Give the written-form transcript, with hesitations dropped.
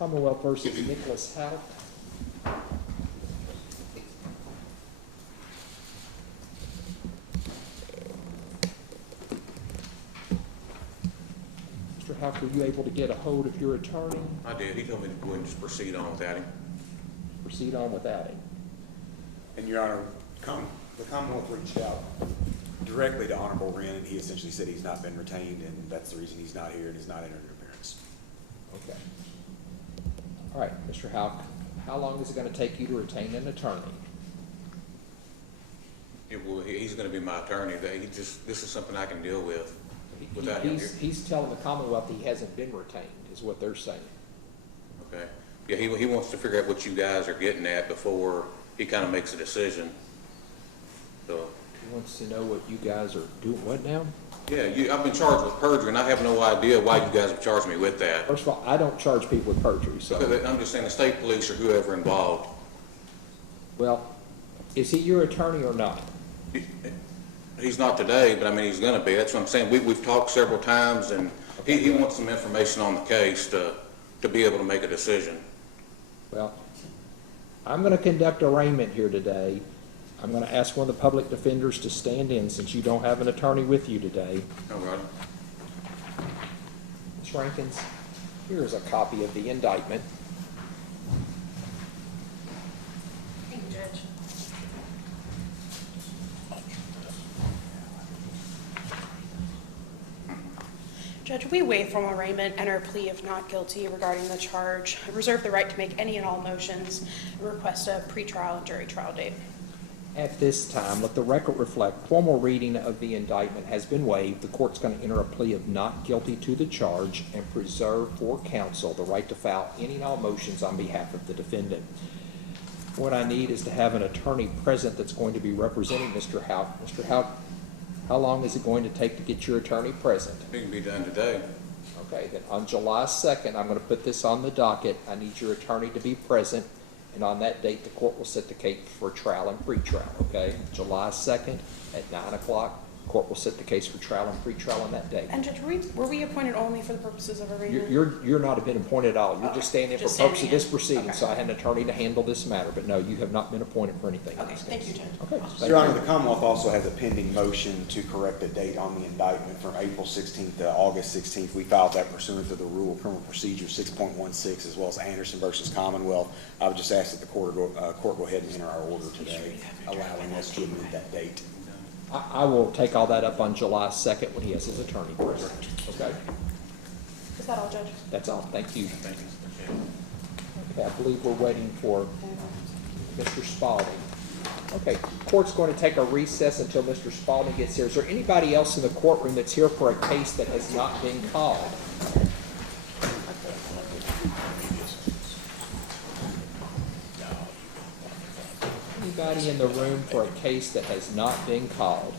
Commonwealth versus Nick Houck. Mr. Houck, were you able to get a hold of your attorney? I did. He told me to go ahead and just proceed on without him. Proceed on without him. And Your Honor, the Commonwealth reached out directly to Honorable Wren, and he essentially said he's not been retained, and that's the reason he's not here and is not entered an appearance. Okay. All right, Mr. Houck, how long is it going to take you to retain an attorney? He's going to be my attorney. This is something I can deal with without him here. He's telling the Commonwealth he hasn't been retained, is what they're saying. Okay. Yeah, he wants to figure out what you guys are getting at before he kind of makes a decision. So. He wants to know what you guys are doing. What now? Yeah, I've been charged with perjury, and I have no idea why you guys have charged me with that. First of all, I don't charge people with perjury, so. I'm just saying the state police or whoever involved. Well, is he your attorney or not? He's not today, but I mean, he's going to be. That's what I'm saying. We've talked several times, and he wants some information on the case to be able to make a decision. Well, I'm going to conduct arraignment here today. I'm going to ask one of the public defenders to stand in since you don't have an attorney with you today. All right. Ms. Rankins, here is a copy of the indictment. Thank you, Judge. Judge, we waive formal arraignment, enter a plea of not guilty regarding the charge, reserve the right to make any and all motions, and request a pretrial and jury trial date. At this time, let the record reflect formal reading of the indictment has been waived. The court's going to enter a plea of not guilty to the charge and preserve for counsel the right to file any and all motions on behalf of the defendant. What I need is to have an attorney present that's going to be representing Mr. Houck. Mr. Houck, how long is it going to take to get your attorney present? It can be done today. Okay, then on July 2nd, I'm going to put this on the docket. I need your attorney to be present, and on that date, the court will set the case for trial and pretrial, okay? July 2nd at 9 o'clock, court will set the case for trial and pretrial on that date. And Judge, were we appointed only for the purposes of arraignment? You're not been appointed at all. You're just standing in for Just purpose of standing this in. proceeding, Okay. so I had an attorney to handle this matter, but no, you have not been appointed for anything in Okay, this case. thank you, Judge. Okay. thank Your you. Honor, the Commonwealth also has a pending motion to correct the date on the indictment from April 16th to August 16th. We filed that pursuant to the Rule of Criminal Procedure 6.16, as well as Anderson versus Commonwealth. I would just ask that the court go ahead and enter our order today, allowing us to amend that date. I will take all that up on July 2nd when he has his attorney present, okay? Is that all, Judge? That's all. Thank you. Thank you. Okay, I believe we're waiting for Mr. Spalding. Okay, court's going to take a recess until Mr. Spalding gets here. Is there anybody else in the courtroom that's here for a case that has not been called? Anybody in the room for a case that has not been called?